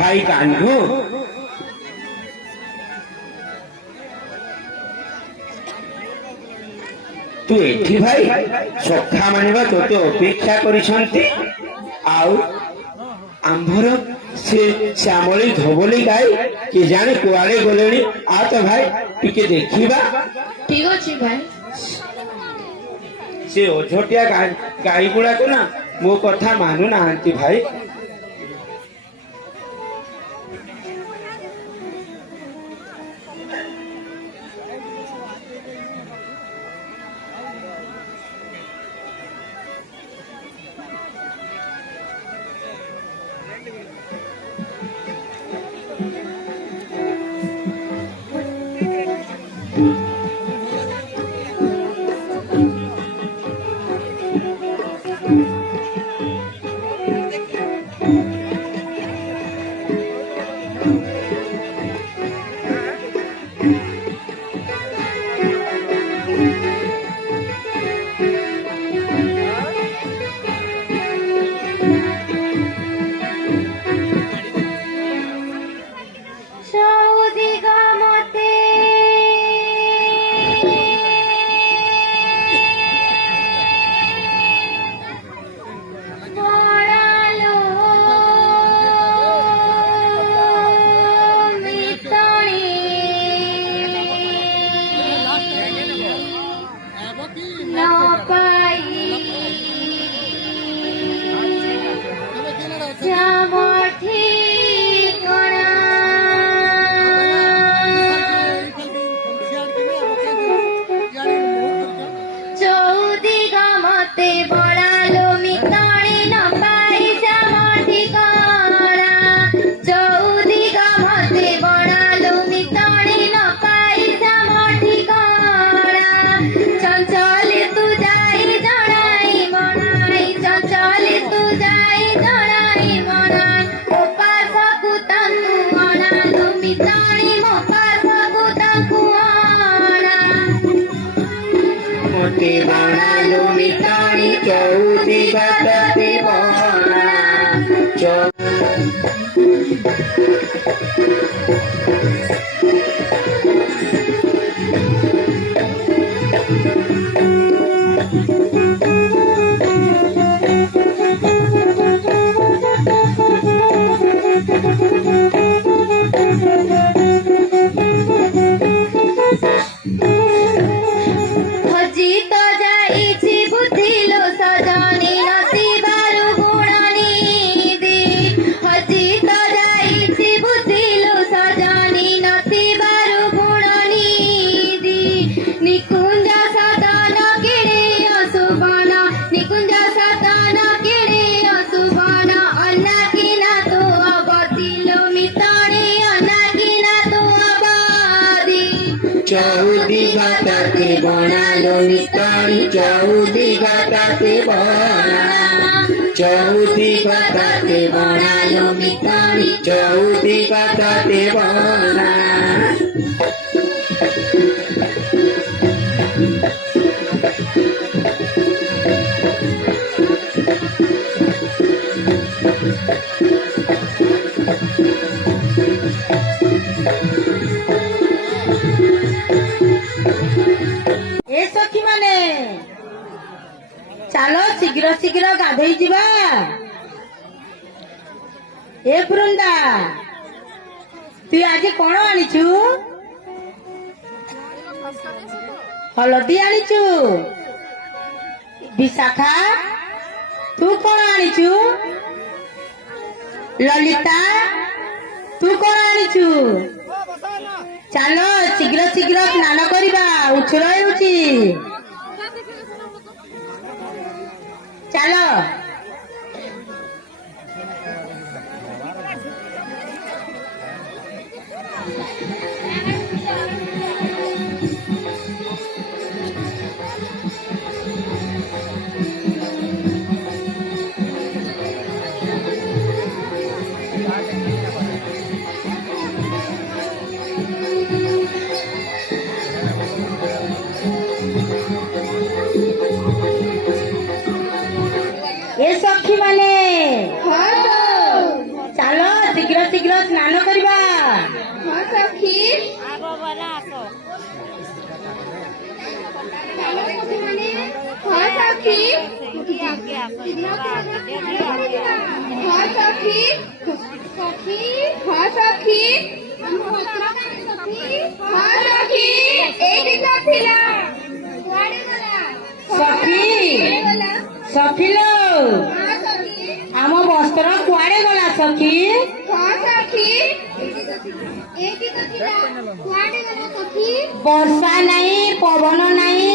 भाई कान्हू तू एठी भाई सखा मानिबा तोते अपेक्षा करिसंती आउ आंभर से श्यामली धबली गाई कि जाने कुआड़े गलेनी आ तो भाई टिके देखिबा ठीक अछि भाई से ओझटिया गाई गुड़ा को ना मो कथा मानु नांती भाई चौदी घाटाते बनालो मितानी चौदी घाटाते बनालो मितानी चौदी घाटाते बना चलो शीघ्र शीघ्र गाधई जीवा ए बृंदा तु आज कौन आनीचु हलदी आनीचु विशाखा तू कौन आनीचु ललिता तू कौन आनीचु चलो शीघ्र शीघ्र स्नान करिबा उछळ हेउची चलो ସଖୀ ମାନେ ହଁ ତ ଚାଲ ଶୀଘ୍ର ଶୀଘ୍ର ସ୍ନାନ କରିବା। ହଁ ସଖୀ ହଁ ସଖୀ ହଁ ସଖୀ ହଁ ସଖୀ ହଁ ସଖୀ ଏଇଠି ତ ଥିଲା କୁଆଡେ ଗଲା ସଖୀ ଗଲା ସଖୀ ଲୋ ହଁ ସଖୀ ଆମ ବସ୍ତ୍ର କୁଆଡେ ଗଲା ସଖୀ? ହଁ ସଖୀ ଏଇଠି ତ ଥିଲା କୁଆଡେ ଗଲା ସଖୀ ବର୍ଷା ନାହିଁ ପବନ ନାହିଁ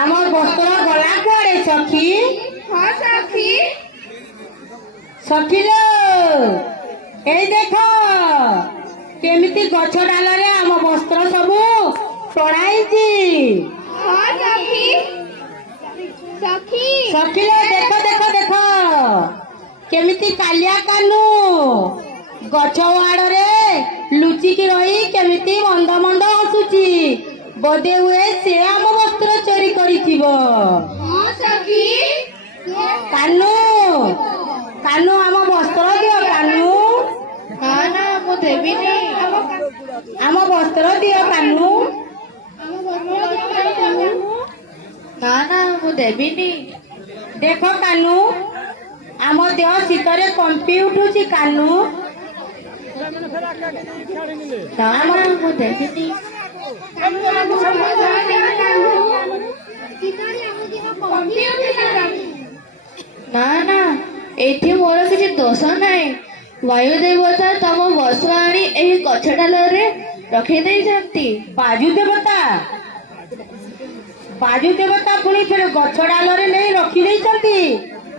ଆମ ବସ୍ତ୍ର ଗଲା କୁଆଡେ ସଖୀ? ହଁ ସଖୀ ସଖୀ ଲୋ ଏଇ ଦେଖ କେମିତି ଗଛ ଡାଲରେ ଆମ ବସ୍ତ୍ର ସବୁ ଟଣାଇଛି। ହଁ ସଖୀ ସଖୀ ସଖୀ ଲୋ ଦେଖ ଦେଖ ଦେଖ କେମିତି କାଲିଆ କାନୁ ଗଛ ଆଡରେ ଲୁଚିକି ରହି କେମିତି ମନ୍ଦ ମନ୍ଦ ହସୁଛି। ବୋଧେ ହୁଏ ସେ ଆମ ବସ୍ତ୍ର ଚୋରି କରିଥିବ। ହଁ ସଖୀ କାନୁ କାନୁ ଆମ ବସ୍ତ୍ର ଦିଅ କାନୁ ନା ନା ମୁଁ ଦେବିନି ଆମ ବସ୍ତ୍ର ଦିଅ କାନୁ। ନା ନା ମୁଁ ଦେବିନି ଦେଖ କାନୁ ଆମ ଦେହ ଶୀତରେ କମ୍ପି ଉଠୁଛି କାନୁ। ନା ନା ମୁଁ ଦେବିନି ନା ନା ଏଠି ମୋର କିଛି ଦୋଷ ନାହିଁ। ବାୟୁ ଦେବତା ତମ ବସ୍ତ୍ର ଆଣି ଏହି ଗଛ ଡାଲରେ ରଖିଦେଇଛନ୍ତି। ବାଜୁ ଦେବତା ପୁଣି ଫେର ଗଛ ଡାଲରେ ନେଇ ରଖିଦେଇଛନ୍ତି।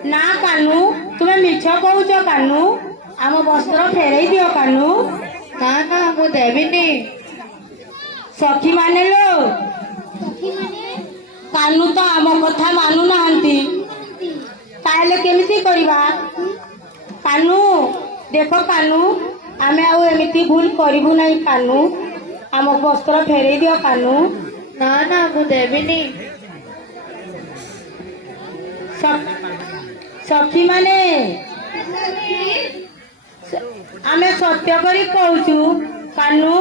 ନା କାନୁ ତୁମେ ମିଛ କହୁଛ କାନୁ। ଆମ ବସ୍ତ୍ର ଫେରେଇ ଦିଅ କାନୁ। ନା ନା ମୁଁ ଦେବିନି ସଖୀ ମାନେ ଲୋ କାନୁ ତ ଆମ କଥା ମାନୁନାହାନ୍ତି। ତାହେଲେ କେମିତି କରିବା? କାନୁ ଦେଖ କାନୁ ଆମେ ଆଉ ଏମିତି ଭୁଲ କରିବୁ ନାହିଁ କାନୁ। ଆମ ବସ୍ତ୍ର ଫେରେଇ ଦିଅ କାନୁ। ନା ନା ମୁଁ ଦେବିନି ସଖୀ ମାନେ ଆମେ ସତ୍ୟ କରି କହୁଛୁ କାନୁ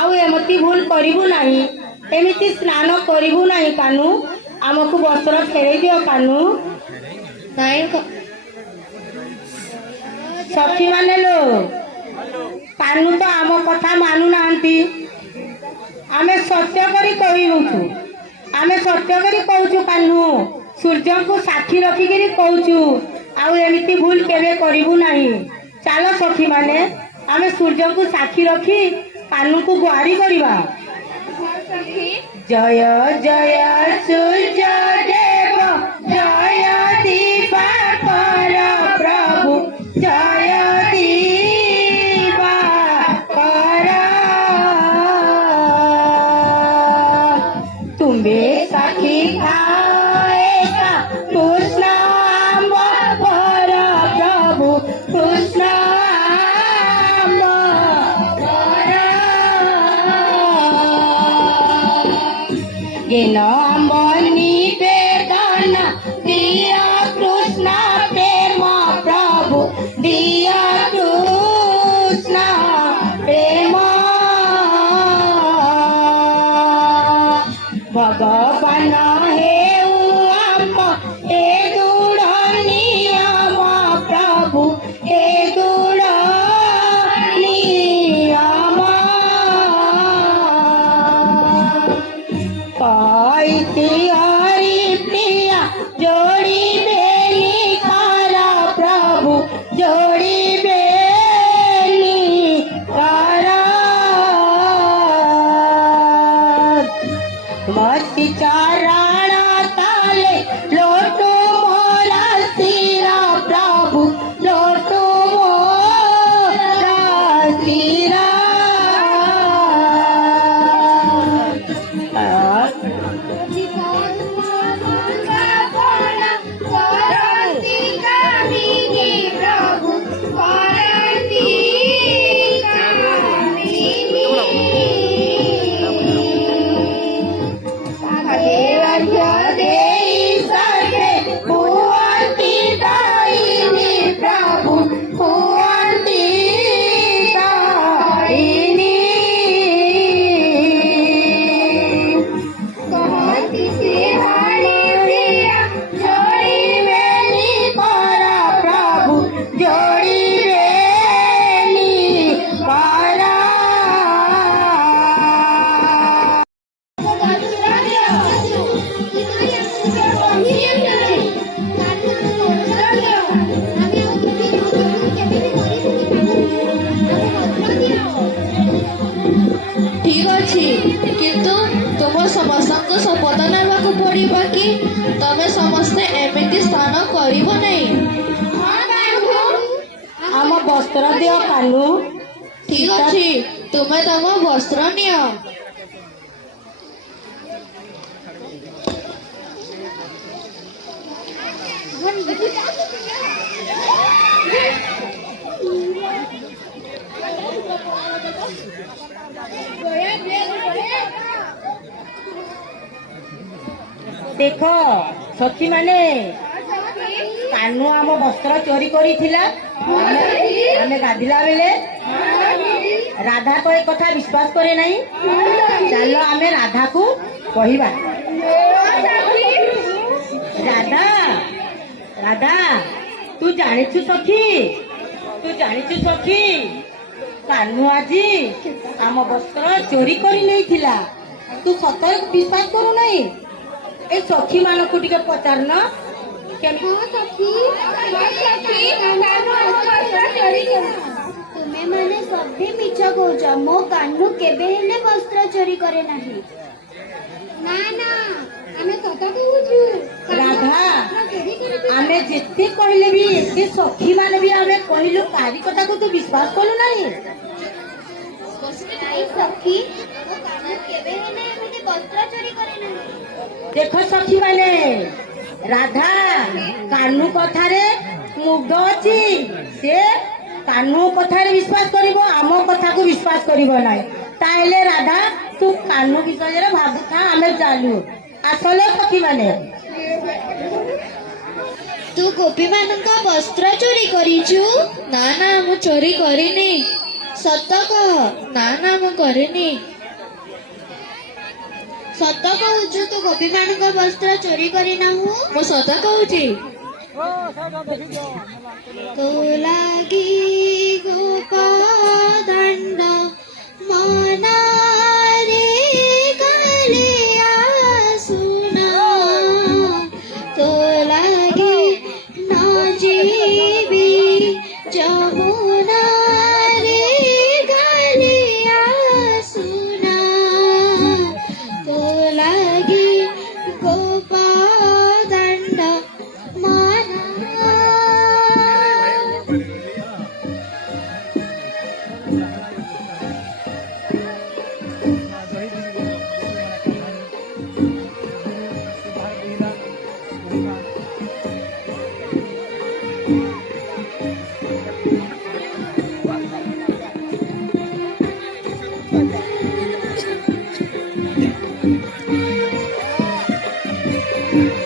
ଆଉ ଏମିତି ଭୁଲ କରିବୁ ନାହିଁ। ଏମିତି ସ୍ନାନ କରିବୁ ନାହିଁ କାନୁ। ଆମକୁ ବସ୍ତ୍ର ଫେରେଇ ଦିଅ କାନୁ। ନାଇଁ ସଖୀ ମାନେ ଲୋ କାନୁ ତ ଆମ କଥା ମାନୁନାହାନ୍ତି। ଆମେ ସତ୍ୟ କରି କହୁଛୁ କାନୁ। ସୂର୍ଯ୍ୟଙ୍କୁ ସାକ୍ଷୀ ରଖିକିରି କହୁଛୁ ଆଉ ଏମିତି ଭୁଲ କେବେ କରିବୁ ନାହିଁ। ଚାଲ ସଖୀ ମାନେ ଆମେ ସୂର୍ଯ୍ୟଙ୍କୁ ସାକ୍ଷୀ ରଖି କାନୁକୁ ଗୁହାରି କରିବା। ଜୟ ଜୟ ସୂର୍ଯ୍ୟ ଦେବ ଜୟ ଦିବାକର ପ୍ରଭୁ ଜୟ ଦିବାକର ତୁମ୍ଭେ ସାକ୍ଷୀ ଖାଏକା କୃଷ୍ଣ ଆମ୍ବର ପ୍ରଭୁ କୃଷ୍ଣ ଆମ୍ବର জ্ঞান আম্ব নিবেদন প্রিয় ବସ୍ତ୍ର ଦିଅ କାନୁ। ଠିକ ଅଛି, ତୁମେ ତମ ବସ୍ତ୍ର ନିଅ। ଦେଖ ସଖୀ ମାନେ, କାନୁ ଆମ ବସ୍ତ୍ର ଚୋରି କରିଥିଲା। ଆମେ ଗାଧିଲା ବେଳେ ରାଧା ତ ଏ କଥା ବିଶ୍ୱାସ କରେ ନାହିଁ। ଚାଲ ଆମେ ରାଧାକୁ କହିବା। ରାଧା, ରାଧା, ତୁ ଜାଣିଛୁ ସଖୀ, ତୁ ଜାଣିଛୁ ସଖୀ, କାନୁ ଆଜି ଆମ ବସ୍ତ୍ର ଚୋରି କରି ନେଇଥିଲା। ତୁ ସତରେ ବିଶ୍ୱାସ କରୁନାହିଁ? ଏ ସଖୀ ମାନଙ୍କୁ ଟିକେ ପଚାରୁନ। ତୁମେ ମାନେ ସଭି ମିଛ କହୁଛ। ମୋ କାହ୍ନୁ କେବେ ହେଲେ ବସ୍ତ୍ର ଚୋରି କରେ ନାହିଁ। ନା ନା, ଆମେ ସତ କହୁଛୁ। ରାଧା, ଆମେ ଯେତେ କହିଲେ ବି ଏତେ ସଖୀ ମାନେ ବି ଆମେ କହିଲୁ, କାରି କଥାକୁ ତୁ ବିଶ୍ୱାସ କଲୁ ନାହିଁ। ନାଇଁ ସଖୀ, ମୋ କାହ୍ନୁ କେବେ ହେଲେ ଏମିତି ବସ୍ତ୍ର ଚୋରି କରେ ନାହିଁ। ଦେଖ ସଖୀ ମାନେ, ରାଧା କାହ୍ନୁ କଥାରେ ମୁଗ୍ଧ ଅଛି। ସେ କାହ୍ନୁ କଥାରେ ବିଶ୍ୱାସ କରିବ, ଆମ କଥାକୁ ବିଶ୍ୱାସ କରିବ ନାହିଁ। ତାହେଲେ ରାଧା, ତୁ କାହ୍ନୁ ବିଷୟରେ ଭାବୁଥା, ଆମେ ଚାଲୁ। ଆସଲ ସଖୀ ମାନେ। ତୁ ଗୋପୀ ମାନଙ୍କ ବସ୍ତ୍ର ଚୋରି କରିଛୁ? ନା ନା, ମୁଁ ଚୋରି କରିନି। ସତ କହ। ନା ନା, ମୁଁ କରିନି। ସତ କହୁଛୁ ତୁ ଗୋପୀ ମାନଙ୍କ ବସ୍ତ୍ର ଚୋରି କରିନାହୁଁ? ମୁଁ ସତ କହୁଛି। ତୋ ଲାଗି ଗୋପଦଣ୍ଡ ମନରେ କାଳିଆ ସୁନା, ତୋ ଲାଗି ନ ଯିବି ଯମୁନାରେ କାଳିଆ ସୁନା, ତୋ ଲାଗି ଗୋପଦଣ୍ଡ ମନା। Thank you.